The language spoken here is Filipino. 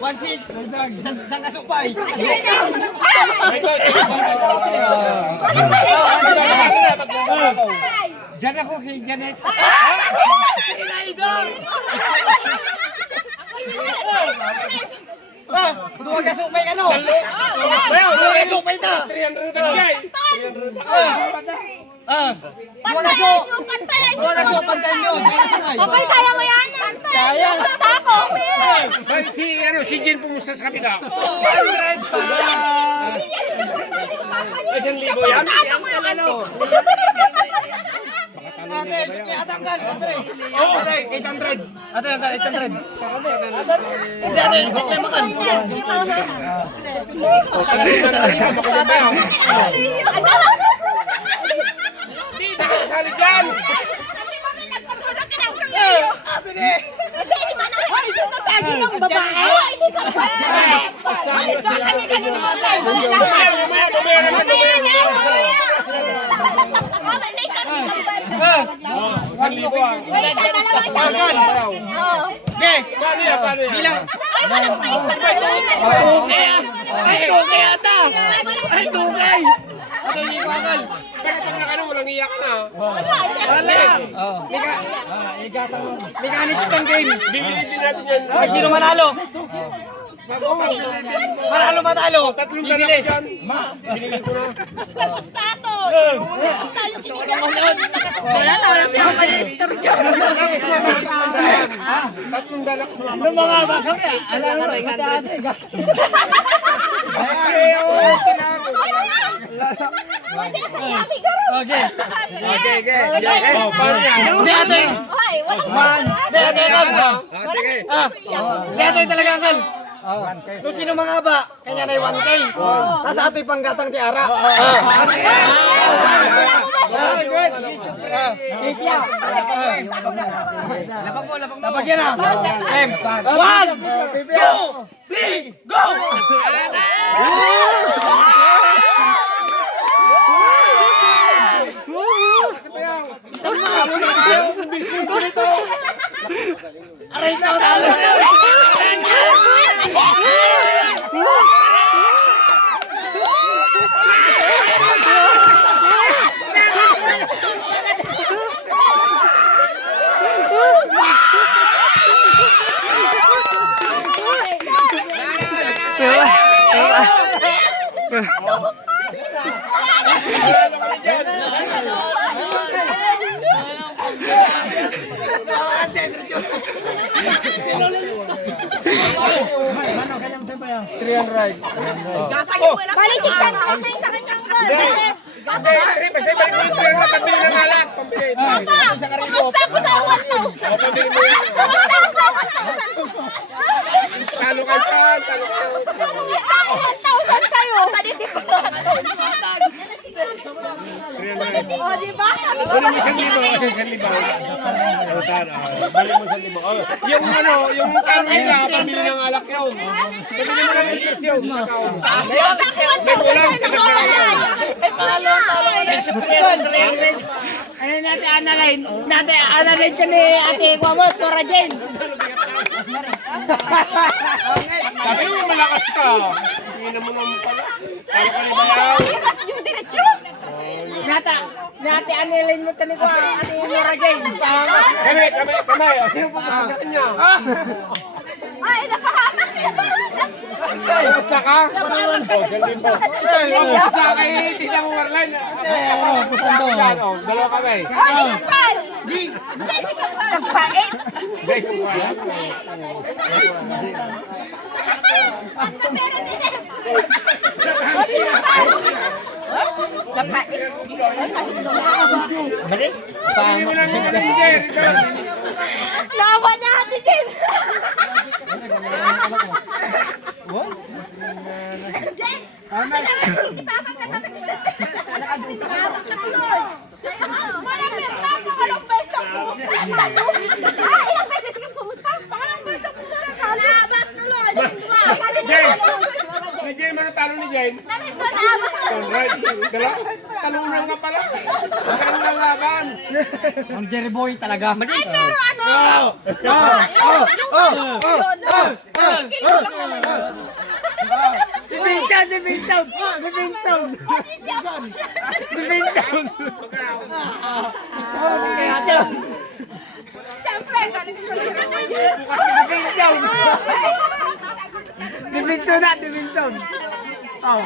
1-6. Isang kasupay. Diyan ako kay Janet. Dua kasupay ano? Dua kasupay ta. 300 guys. 300. Dua kasupay nyo. Okay, kaya mo yan? Kaya. Basta ako. Si Jen pumusta sa kapila. 200 pa. Ay, 1,000 yan? Ate, atanggal. Ate, 800. Ate, 800. Hindi, ate, sakay makan. Hindi, nakasali dyan! Ate, di. Hoy, sino tagi ng babae? Hindi ka pa. Okay, bilang. Ay, ata. Ay, tugay. Ate, hindi ko akal. Pero pag nakano, walang iyak na. Wala. Mechanics ng game. Bibili din natin yan. Pag sino manalo? Manalo matalo. Tatlong Bibili. dyan. Binili ko na. Basta to. Basta yung sinigyan. Wala na, wala siya ang kalistor dyan. Tatlong dalak sa mama. Ano mga bakang alam mo rin ate. Okay. Hindi ate. Hoy, wala. Hindi ate akal. Sige. Hindi ate talaga akal. Kung sino mga ba, kanya na yung 1K. Tapos ato'y panggatang tiara. Lapag yan ah. 1, 2, 3, go! Aray ko talo. Balik 600 na yung sa kanyang goal. Basta ibalik mo yung pera na pambili ng alak. Pambili. Basta ko sa 1,000. Pambili mo yan. Basta ko sa 1,000. Talo ka dyan. Talo ka. Basta ko 1,000 sa'yo. Kaditi ko na. O, diba? Balik mo 1,000 kasi 1,000. Balik mo 1,000. Yung ano, yung talo nila, pambili ng alak yun. Pambili mo ng interest yun. Basta ko 1,000 sa'yo. Ay, pangalawang talo ko na yung Ano natin analyze? Natin analyze ka ni Ate Kwamot, Tora Jane. Sabi mo malakas ka. Hindi naman naman pala. Talo ka ni Bayaw. Yung diretsyo. Natin analyze mo ka ni Ate Tora Jane. Kamay. Sino pa sa kanya? Ay, napahamak yun. Basta ka? O, salim mo. Basta kay Tita mo Marlene. Dalawa kamay. Ay, kapal. Di, si kapal. Kapait. Hindi, kung wala. Basta meron din eh. O, si kapal. Kapait. Hindi mo lang yung manager. Nawa natin din. Malamig ka, pangalong beso ko. Ilang beses kang kumusta? Pangalong beso ko na lang. Salamat tuloy. Jane! Ni Jane, ano talo ni Jane? Namit ko na. Alright, dala. talunan ka pala. Magandang laban. Ang Jerry Boy talaga. Ay, pero ano? Defense sound, defense sound. Defense sound. Defense sound. Defense sound. Siyempre, galing sa Defense sound. Defense sound na, defense sound. Oh.